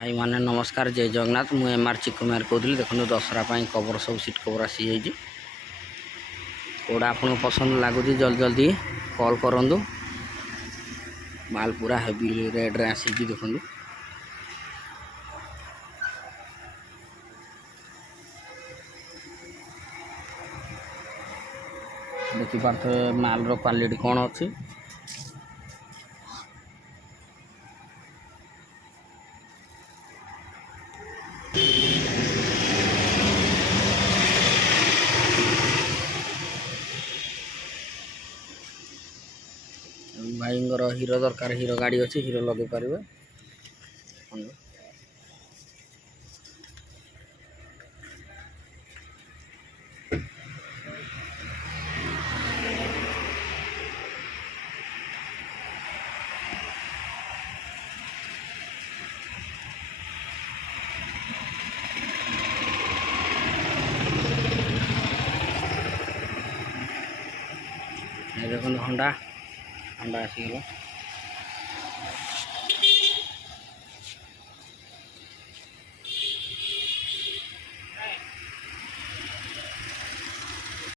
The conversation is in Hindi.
भाई माने नमस्कार, जय जगन्नाथ। मु एम आर चिकुमार कहूँ। देखो दशहरा कवर सब सीट कवर आसी जाइए। कौड़ा आपको पसंद लगुच जल्दी जल्दी कॉल करूँ। माल पूरा हेवी रेड्रे आसी देखो। देखिपे माल रो क्वालिटी कौन अच्छी। भाई हीरो दरकार, हीरो गाड़ी अच्छी, हीरो लगे पारे। देखो होंडा होंडा आसीगला।